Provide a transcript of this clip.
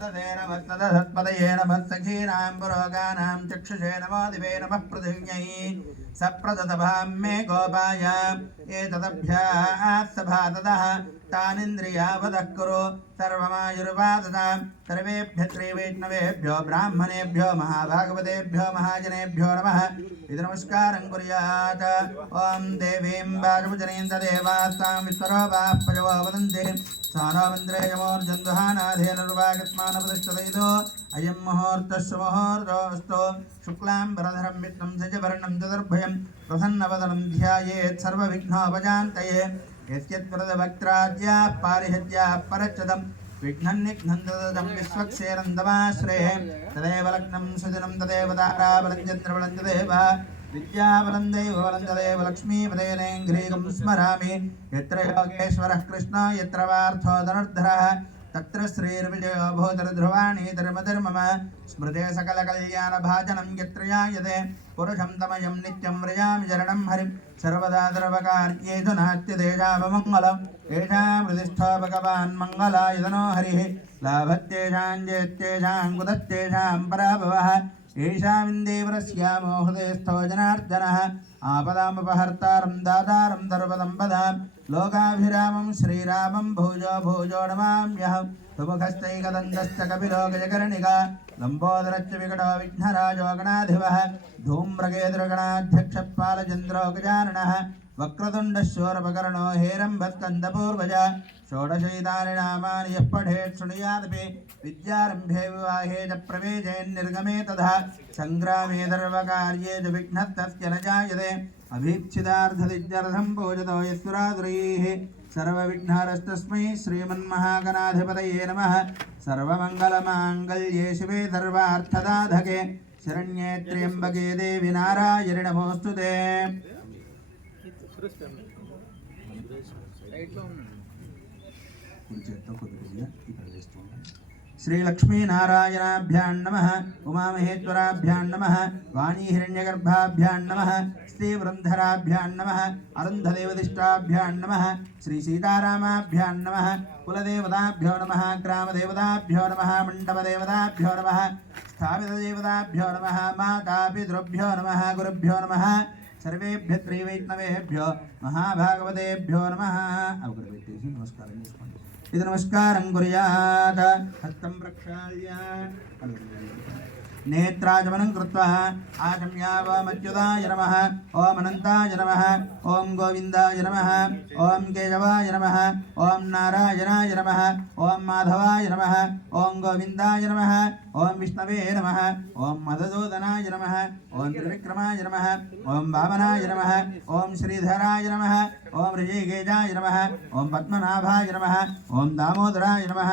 तदे नमः तदसत्पदये नमः सखीनां पुरोगानां चक्षुषे नमो दिवे नमः पृथिव्यै सप्रदतभां मे गोपाय एतदभ्यात्सभाततः तानिन्द्रियावदः कुरु सर्वमायुर्वादतां सर्वेभ्यः त्रिवैष्णवेभ्यो ब्राह्मणेभ्यो महाभागवतेभ्यो महाजनेभ्यो नमः इति नमस्कारं कुर्यात्। ॐ देवीं वाजमुजनीं तदेवास्तां विश्वरूपाः पजवो वदन्ति सानो मन्द्रे यमोर्जन्दुहानाधेनुर्वागस्मानपतिष्ठतैतो अयं मुहूर्तस्य मुहूर्तोऽस्तु शुक्लां वरधरं विष्णुं शशिवर्णं चतुर्भुजं प्रसन्नवदनं ध्यायेत् सर्वविघ्नोपशान्तये यस्यत्प्रदवक्त्राद्याः पारिषद्याः परच्युतं विघ्नन्निघ्नन्दतं विश्वक्षेरन्दमाश्रये तदेव लग्नं सुदिनं तदेव ताराबलं चन्द्रबलं तदेव विद्याबलं दैवबलं तदेव लक्ष्मीपदेनेङ्घ्रीगं स्मरामि यत्र योगेश्वरः कृष्णो यत्र पार्थो धनुर्धरः तत्र श्रीर्विजयो भूतर्ध्रुवाणि धर्मधर्मम स्मृते सकलकल्याणभाजनं यत्र यायते पुरुषं तमयं नित्यं व्रजामि चरणं हरिं सर्वदा सर्वकार्येषु नास्त्यदेशावमङ्गलं येषां प्रतिष्ठो भगवान् मङ्गलायतनो हरिः लाभत्येषां जयत्येषां कुतत्येषां पराभवः येषामिन्देवरस्यामो हृदयस्थो जनार्दनः आपदामुपहर्तारं दातारं सर्वसम्पदां लोकाभिरामं श्रीरामं भूजो भूजो नमाम्यहं सुमुखश्चैकदन्तश्च कपिलो गजकर्णिका लम्बोदरश्च विकटो विघ्नराजो गणाधिपः धूम्रकेतुर्गणाध्यक्षपालचन्द्रो गजाननः वक्रतुण्डशूरपकर्णो हेरम्बस्कन्दपूर्वज षोडशैतानि नामानि यः पठेत् शृणुयादपि विद्यारम्भे विवाहे च प्रवेशे निर्गमे तथा सङ्ग्रामे सर्वकार्ये च विघ्नस्तस्य न जायते अभीप्सितार्थसिद्ध्यर्थं पूजतो यस्वरातुरैः सर्वविघ्नहरस्तस्मै श्रीमन्महागणाधिपतये नमः सर्वमङ्गलमाङ्गल्ये शिवे सर्वार्थदाधके शरण्ये त्र्यम्बके देवी नारायणि नमोऽस्तुते। श्री लक्ष्मी नारायणाभ्यां नमः उमामहेश्वराभ्यां नमः वाणी हिरण्यगर्भाभ्यां नमः श्रीवृन्धराभ्यां नमः अरुन्धदेवदिष्टाभ्यां नमः श्री सीतारामाभ्यां नमः कुलदेवताभ्यो नमः ग्रामदेवताभ्यो नमः मण्डपदेवताभ्यो नमः स्थापितदेवताभ्यो नमः मातापितृभ्यो नमः गुरुभ्यो नमः सर्वेभ्यः त्रिवैष्णवेभ्यो महाभागवतेभ्यो नमः। नमस्कारं इति नमस्कारं कुर्यात्। हस्तं प्रक्षाल्य नेत्राजमनं कृत्वा आशम्यावमच्युताय नमः ॐ अनन्ताय नमः ॐ गोविन्दाय नमः ॐ केशवाय नमः ॐ नारायणाय नमः ॐ माधवाय नमः ॐ गोविन्दाय नमः ॐ विष्णवे नमः ॐ मधुसूदनाय नमः ॐ त्रिविक्रमाय नमः ॐ वामनाय नमः ॐ श्रीधराय नमः ॐ ऋषिकेशाय नमः ॐ पद्मनाभाय नमः ॐ दामोदराय नमः